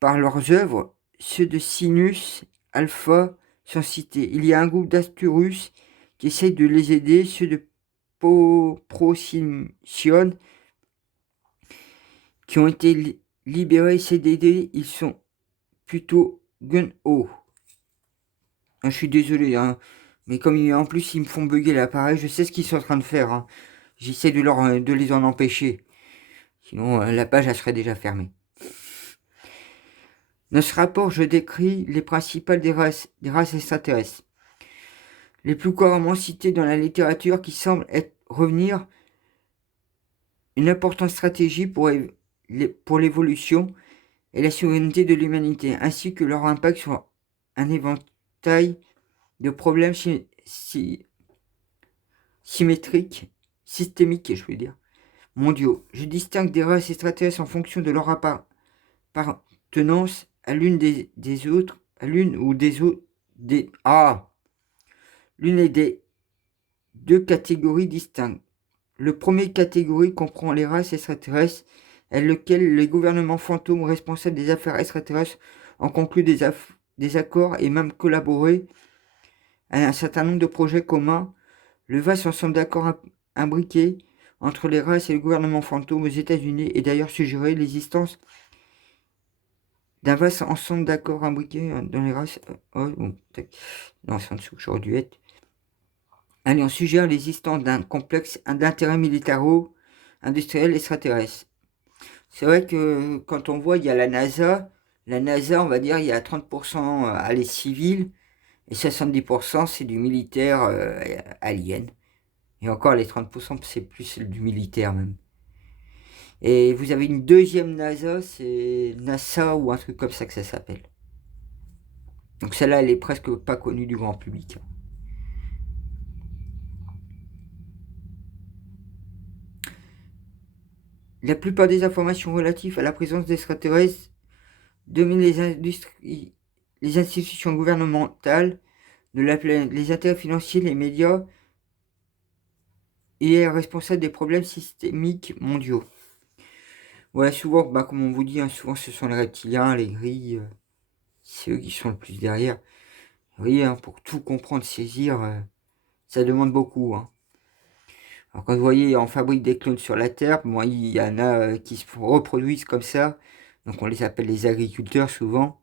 par leurs œuvres ceux de Sinus, Alpha sont cités. Il y a un groupe d'Asturus qui essaye de les aider, ceux de Procyon qui ont été libérés essaient d'aider, ils sont plutôt gun-ho. Je suis désolé, hein, mais comme en plus ils me font bugger l'appareil, je sais ce qu'ils sont en train de faire, hein. J'essaie de les en empêcher. Sinon, la page elle serait déjà fermée. Dans ce rapport, je décris les principales des races extraterrestres. Les plus couramment citées dans la littérature qui semblent revenir une importante stratégie pour l'évolution et la souveraineté de l'humanité, ainsi que leur impact sur un éventail de problèmes systémiques, mondiaux. Je distingue des races extraterrestres en fonction de leur appartenance à l'une des autres, à l'une ou des autres, l'une et des deux catégories distinctes. Le premier catégorie comprend les races extraterrestres, avec lesquelles les gouvernements fantômes responsables des affaires extraterrestres ont conclu des accords et même collaboré à un certain nombre de projets communs. Le vaste ensemble d'accords imbriqués entre les races et le gouvernement fantôme aux États-Unis est d'ailleurs suggéré l'existence d'un vaste ensemble d'accords imbriqués dans les races. Non, c'est en dessous, j'aurais dû être. Allez, on suggère l'existence d'un complexe d'intérêt militaro-industriel extraterrestre. C'est vrai que quand on voit, il y a la NASA, on va dire, il y a 30% à les civils et 70% c'est du militaire alien. Et encore, les 30%, c'est plus du militaire même. Et vous avez une deuxième NASA, c'est NASA ou un truc comme ça que ça s'appelle. Donc celle-là, elle est presque pas connue du grand public. La plupart des informations relatives à la présence d'extraterrestres dominent les institutions gouvernementales de la planète, les intérêts financiers, les médias, et est responsable des problèmes systémiques mondiaux. Voilà, souvent, comme on vous dit, souvent ce sont les reptiliens, les gris, c'est eux qui sont le plus derrière. Vous voyez, pour tout comprendre, saisir, ça demande beaucoup. Alors quand vous voyez, on fabrique des clones sur la Terre, il y en a qui se reproduisent comme ça, donc on les appelle les agriculteurs souvent.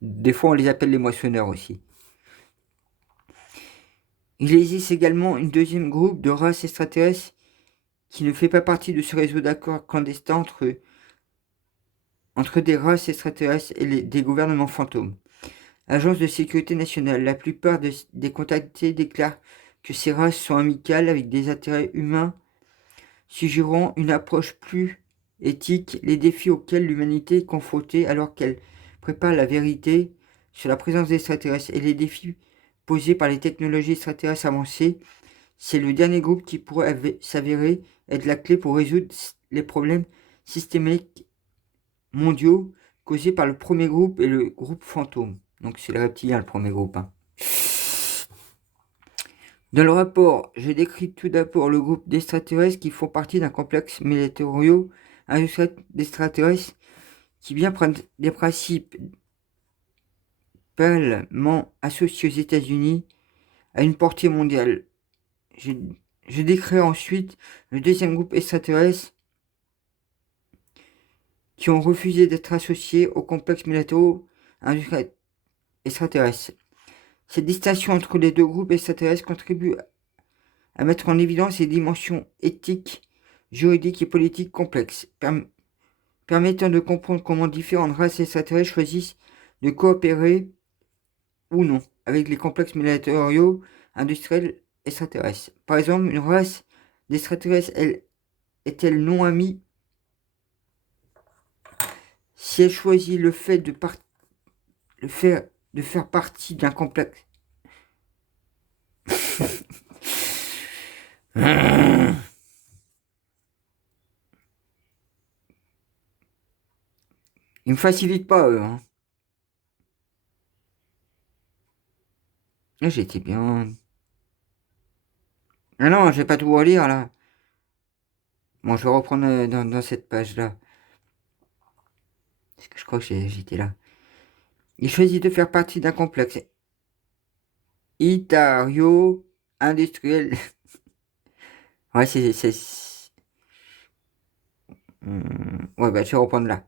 Des fois, on les appelle les moissonneurs aussi. Il existe également une deuxième groupe de races extraterrestres qui ne fait pas partie de ce réseau d'accords clandestins entre des races extraterrestres et des gouvernements fantômes. Agence de sécurité nationale, la plupart des contactés déclarent que ces races sont amicales avec des intérêts humains, suggérant une approche plus éthique, les défis auxquels l'humanité est confrontée alors qu'elle prépare la vérité sur la présence d'extraterrestres et les défis posés par les technologies extraterrestres avancées. C'est le dernier groupe qui pourrait s'avérer être la clé pour résoudre les problèmes systémiques mondiaux causés par le premier groupe et le groupe fantôme. Donc c'est le reptilien, le premier groupe. Dans le rapport, je décris tout d'abord le groupe d'extraterrestres qui font partie d'un complexe militario industriel d'extraterrestres qui vient prendre des principes pleinement associés aux États-Unis à une portée mondiale. Je décris ensuite le deuxième groupe extraterrestre qui ont refusé d'être associés au complexe militaro industriel extraterrestre. Cette distinction entre les deux groupes extraterrestres contribue à mettre en évidence les dimensions éthiques, juridiques et politiques complexes, permettant de comprendre comment différentes races extraterrestres choisissent de coopérer ou non avec les complexes militario industriels extraterrestres. Par exemple, une race d'extraterrestres est-elle non amie si elle choisit le fait de faire partie d'un complexe? Ils me facilitent pas, eux. Là, j'étais bien. Ah non, je vais pas tout relire, là. Bon, je vais reprendre dans cette page-là. Parce que je crois que j'étais là. Il choisit de faire partie d'un complexe Itario industriel. Ouais, ouais, je vais reprendre là.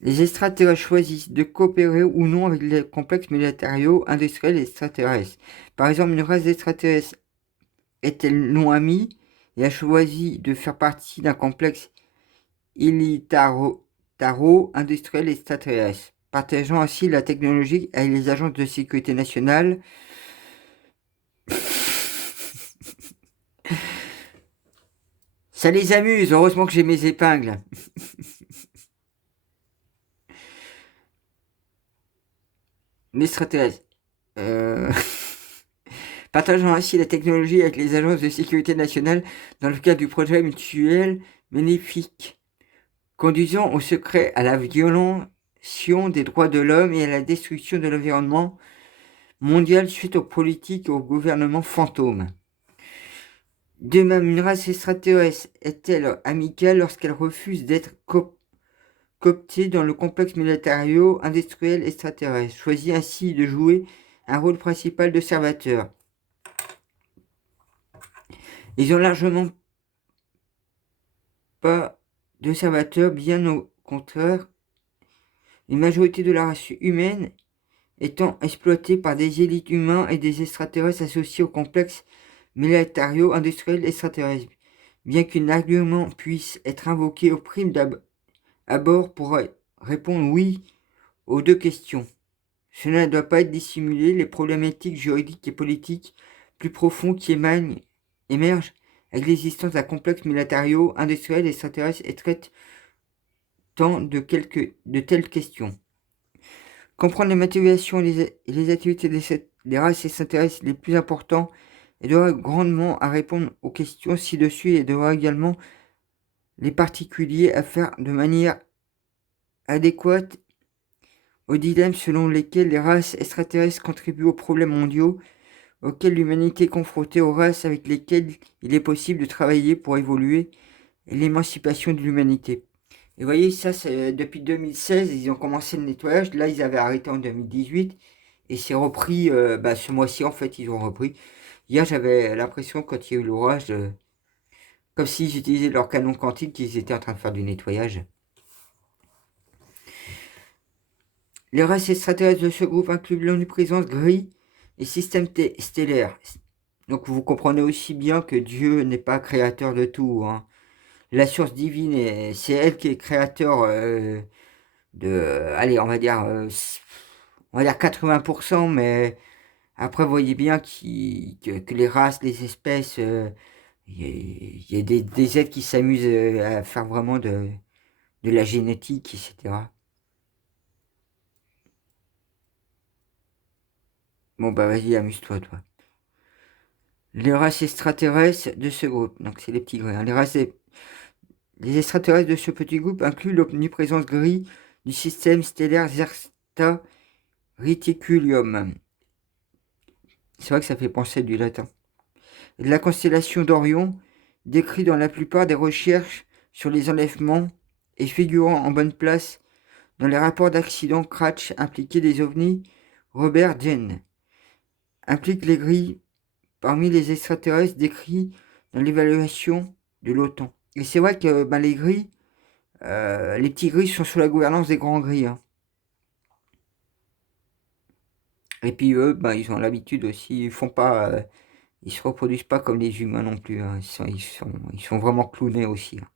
Les extraterrestres choisissent de coopérer ou non avec les complexes militario industriels extraterrestres. Par exemple, une race d'extraterrestres est-elle non amie et a choisi de faire partie d'un complexe Ilitaro industriel extraterrestre, partageant ainsi la technologie avec les agences de sécurité nationale. Ça les amuse, heureusement que j'ai mes épingles. L'extraterrestre. Partageant ainsi la technologie avec les agences de sécurité nationale dans le cadre du projet mutuel bénéfique, conduisant au secret à la violation des droits de l'homme et à la destruction de l'environnement mondial suite aux politiques et au gouvernement fantôme. De même, une race extraterrestre est-elle amicale lorsqu'elle refuse d'être cooptée dans le complexe militario industriel extraterrestre, choisit ainsi de jouer un rôle principal d'observateur. Ils ont largement pas d'observateurs, bien au contraire, une majorité de la race humaine étant exploitée par des élites humains et des extraterrestres associés au complexe militario industriel extraterrestre. Bien qu'un argument puisse être invoqué au prime abord pour répondre oui aux deux questions, cela ne doit pas être dissimulé. Les problématiques juridiques et politiques plus profonds qui émergent avec l'existence d'un complexe militario industriel extraterrestre et traitent tant de telles questions. Comprendre les motivations et les activités des races extraterrestres les plus importants aidera grandement à répondre aux questions ci-dessus et aidera également les particuliers à faire de manière adéquate au dilemme selon lesquels les races extraterrestres contribuent aux problèmes mondiaux auxquels l'humanité est confrontée, aux races avec lesquelles il est possible de travailler pour évoluer et l'émancipation de l'humanité. Et vous voyez, ça, c'est depuis 2016, ils ont commencé le nettoyage. Là, ils avaient arrêté en 2018 et c'est repris ce mois-ci, en fait, ils ont repris. Hier, j'avais l'impression, quand il y a eu l'orage, comme s'ils utilisaient leur canon quantique, qu'ils étaient en train de faire du nettoyage. Les races extraterrestres de ce groupe incluent l'omniprésence gris et système stellaire. Donc vous comprenez aussi bien que Dieu n'est pas créateur de tout, hein. La source divine, c'est elle qui est créateur allez, on va dire 80%, mais après vous voyez bien que les races, les espèces, il y a des êtres qui s'amusent à faire vraiment de la génétique, etc. Bon bah vas-y, amuse-toi, toi. Les races extraterrestres de ce groupe, donc c'est les petits gris, hein. Les extraterrestres de ce petit groupe incluent l'omniprésence gris du système stellaire Zersta Reticulium. C'est vrai que ça fait penser du latin. De la constellation d'Orion, décrit dans la plupart des recherches sur les enlèvements et figurant en bonne place dans les rapports d'accidents crash impliqués des ovnis, Robert Jehn implique les gris parmi les extraterrestres décrits dans l'évaluation de l'OTAN. Et c'est vrai que les gris, les petits gris sont sous la gouvernance des grands gris, hein. Et puis eux, ils ont l'habitude aussi, ils se reproduisent pas comme les humains non plus, hein. Ils sont vraiment clownés aussi, hein.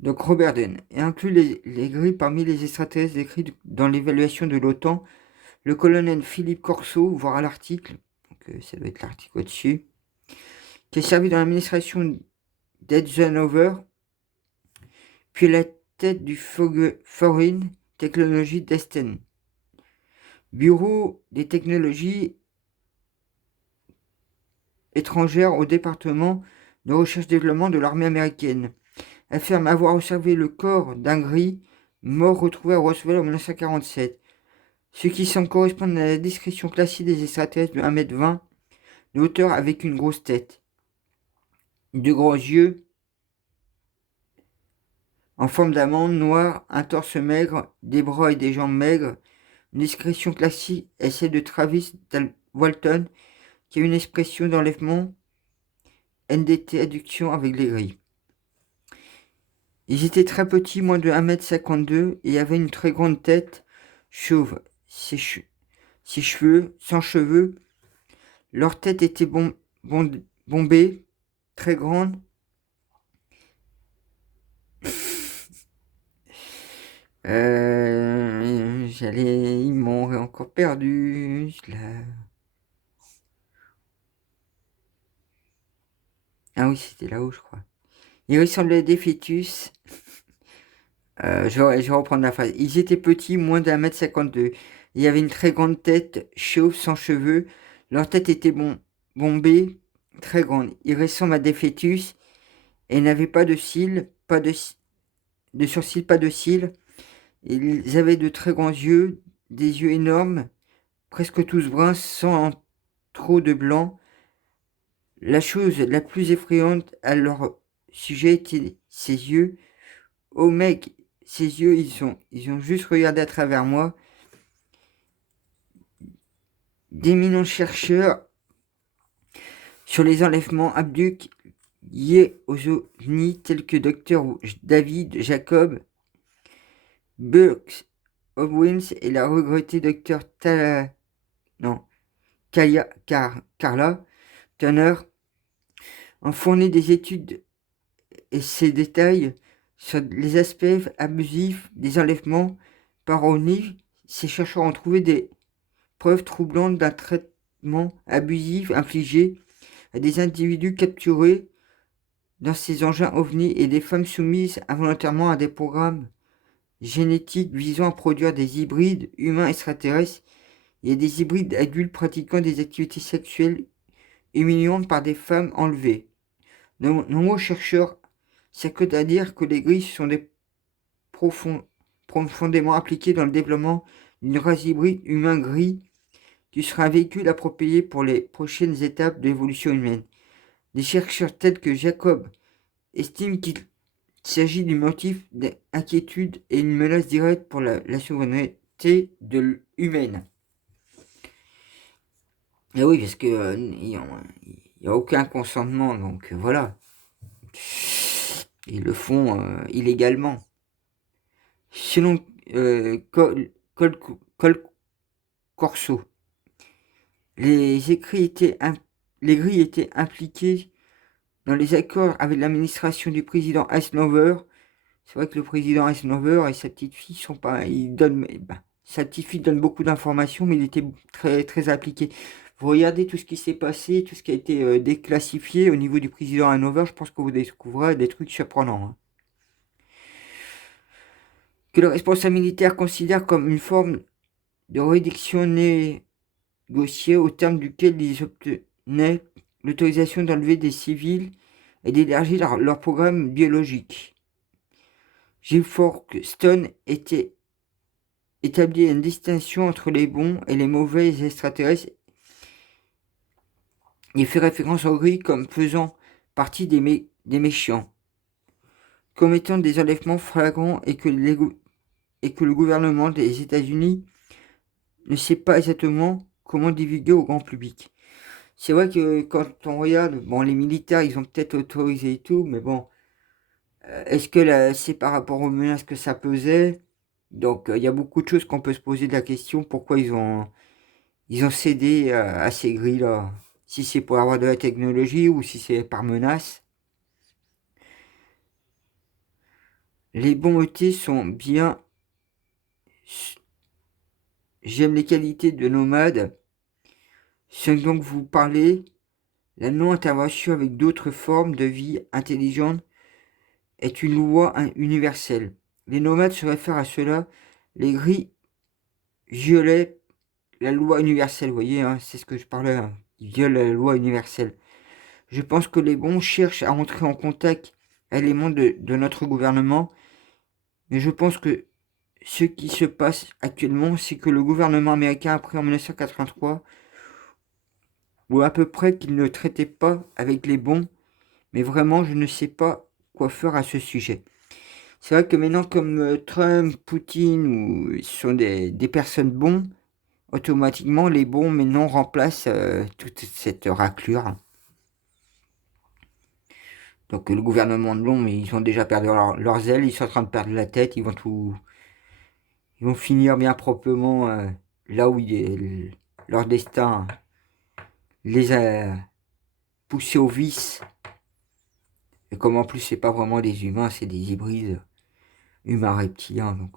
Donc Robert Den inclut les gris parmi les extraterrestres décrits dans l'évaluation de l'OTAN. Le colonel Philippe Corso, voir à l'article, donc ça doit être l'article au-dessus, qui a servi dans l'administration d'Eisenhower, puis la tête du Foreign Technology d'Esten, bureau des technologies étrangères au département de recherche-développement de l'armée américaine, affirme avoir observé le corps d'un gris mort retrouvé à Roswell en 1947, ce qui semble correspondre à la description classique des extraterrestres de 1,20 m de hauteur avec une grosse tête, de grands yeux en forme d'amande noire, un torse maigre, des bras et des jambes maigres. Une description classique est celle de Travis Walton, qui a une expression d'enlèvement NDT adduction avec les grilles. Ils étaient très petits, moins de 1,52 m, et avaient une très grande tête chauve. Ses cheveux, sans cheveux, leur tête était bombée, très grande. Ils m'ont encore perdu. Ah oui, c'était là-haut, je crois. Ils ressemblaient à des fœtus. Je vais reprendre la phrase. Ils étaient petits, moins d'1,52 m. Ils avaient une très grande tête, chauve, sans cheveux. Leur tête était bombée, très grande. Ils ressemblent à des fœtus et n'avaient pas de cils, de sourcils, pas de cils. Ils avaient de très grands yeux, des yeux énormes, presque tous bruns, sans trop de blanc. La chose la plus effrayante à leur sujet était ses yeux. Oh mec, ses yeux, ils ont juste regardé à travers moi. D'éminents chercheurs sur les enlèvements abducs liés aux ovnis tels que Dr David Jacob, Burks Owens et la regrettée Dr Carla Turner ont fourni des études et ces détails sur les aspects abusifs des enlèvements par OVNI. Ces chercheurs ont trouvé des preuves troublantes d'un traitement abusif infligé à des individus capturés dans ces engins OVNI et des femmes soumises involontairement à des programmes génétiques visant à produire des hybrides humains extraterrestres et des hybrides adultes pratiquant des activités sexuelles humiliantes par des femmes enlevées. De nombreux chercheurs s'accordent à dire que les grilles sont profondément impliquées dans le développement d'une race hybride humain-gris qui sera un véhicule approprié pour les prochaines étapes de l'évolution humaine. Des chercheurs tels que Jacob estiment qu'il s'agit du motif d'inquiétude et une menace directe pour la souveraineté humaine. Et oui, parce que n'y a aucun consentement, donc voilà. Ils le font illégalement. Selon Col Corso, les grilles étaient impliquées dans les accords avec l'administration du président Eisenhower. C'est vrai que le président Eisenhower et sa petite fille sont pas, sa petite fille donne beaucoup d'informations, mais il était très très impliqué. Vous regardez tout ce qui s'est passé, tout ce qui a été déclassifié au niveau du président Eisenhower, je pense que vous découvrirez des trucs surprenants. Hein. Que le responsable militaire considère comme une forme de réduction négociée au terme duquel ils obtenaient l'autorisation d'enlever des civils et d'élargir leur programme biologique. Jim Stone était établi une distinction entre les bons et les mauvais extraterrestres. Il fait référence aux grilles comme faisant partie des méchants, commettant des enlèvements flagrants et que le gouvernement des États-Unis ne sait pas exactement comment divulguer au grand public. C'est vrai que quand on regarde, bon, les militaires, ils ont peut-être autorisé et tout, mais bon, est-ce que c'est par rapport aux menaces que ça pesait? Donc, il y a beaucoup de choses qu'on peut se poser de la question, pourquoi ils ont cédé à ces grilles-là. Si c'est pour avoir de la technologie ou si c'est par menace. Les bons ET sont bien. J'aime les qualités de nomades. Ce dont vous parlez, la non-intervention avec d'autres formes de vie intelligente est une loi universelle. Les nomades se réfèrent à cela. Les grilles violaient la loi universelle, vous voyez, hein, c'est ce que je parlais. Hein. Ils violent la loi universelle. Je pense que les bons cherchent à entrer en contact avec les membres de notre gouvernement. Mais je pense que ce qui se passe actuellement, c'est que le gouvernement américain a appris en 1983, ou à peu près qu'il ne traitait pas avec les bons, mais vraiment je ne sais pas quoi faire à ce sujet. C'est vrai que maintenant comme Trump, Poutine, ou sont des personnes bons, automatiquement les bons maintenant remplacent toute cette raclure. Donc le gouvernement de Londres, ils ont déjà perdu leurs ailes, ils sont en train de perdre la tête, ils vont finir bien proprement là où leur destin les a poussés au vice. Et comme en plus c'est pas vraiment des humains, c'est des hybrides humains reptiliens, donc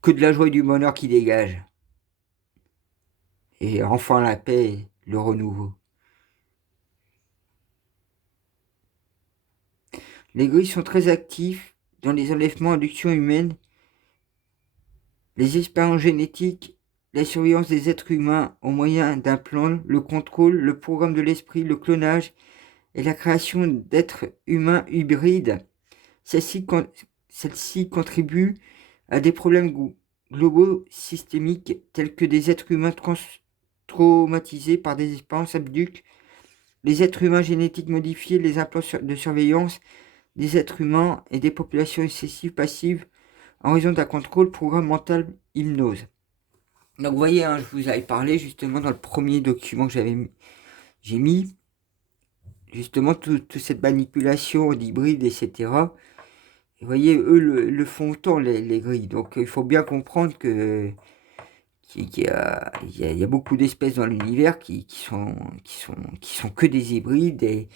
que de la joie et du bonheur qui dégagent. Et enfin la paix et le renouveau. Les grilles sont très actifs dans les enlèvements et inductions humaines, les expériences génétiques, la surveillance des êtres humains au moyen d'un plan, le contrôle, le programme de l'esprit, le clonage et la création d'êtres humains hybrides. Celle-ci contribue à des problèmes globaux systémiques tels que des êtres humains traumatisés par des expériences abductes, les êtres humains génétiques modifiés, les implants de surveillance des êtres humains et des populations excessives passives en raison d'un contrôle programme mental hypnose. Donc vous voyez, hein, je vous avais parlé justement dans le premier document que j'ai mis, justement toute cette manipulation d'hybrides, etc. Et vous voyez, eux le font autant les grilles. Donc il faut bien comprendre qu'il y a beaucoup d'espèces dans l'univers qui sont que des hybrides,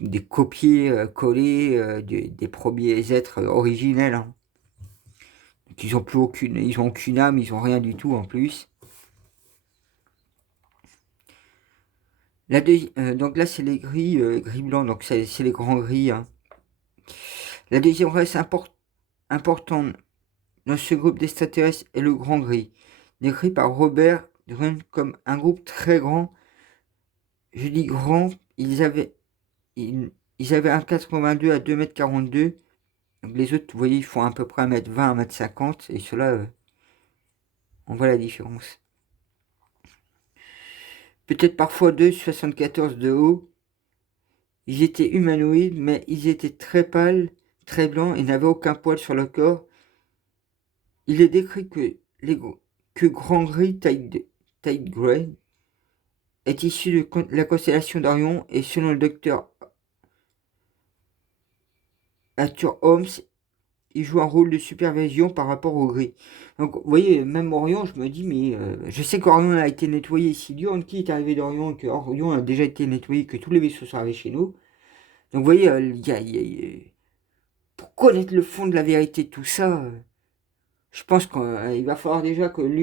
des copier-coller des premiers êtres originels. Hein. Donc, ils ont aucune âme, ils ont rien du tout en plus. Donc là c'est les gris blancs, donc c'est les grands gris. Hein. La deuxième race importante dans ce groupe d'extraterrestres est le grand gris, décrit par Robert comme un groupe très grand. Je dis grand, ils avaient un 82 à 2,42 m. Donc les autres, vous voyez, ils font à peu près 1,20 m, 1,50 m. Et ceux-là, on voit la différence. Peut-être parfois 2,74 de haut. Ils étaient humanoïdes, mais ils étaient très pâles, très blancs et n'avaient aucun poil sur le corps. Il est décrit que Grand Gris Tide Grey est issu de la constellation d'Orion et selon le docteur Arthur Holmes, il joue un rôle de supervision par rapport au gris. Donc vous voyez, même Orion, je me dis, mais je sais qu'Orion a été nettoyé. Si Duranty est arrivé d'Orion, que Orion a déjà été nettoyé, que tous les vaisseaux sont arrivés chez nous. Donc vous voyez, pour connaître le fond de la vérité de tout ça, je pense qu'il va falloir déjà que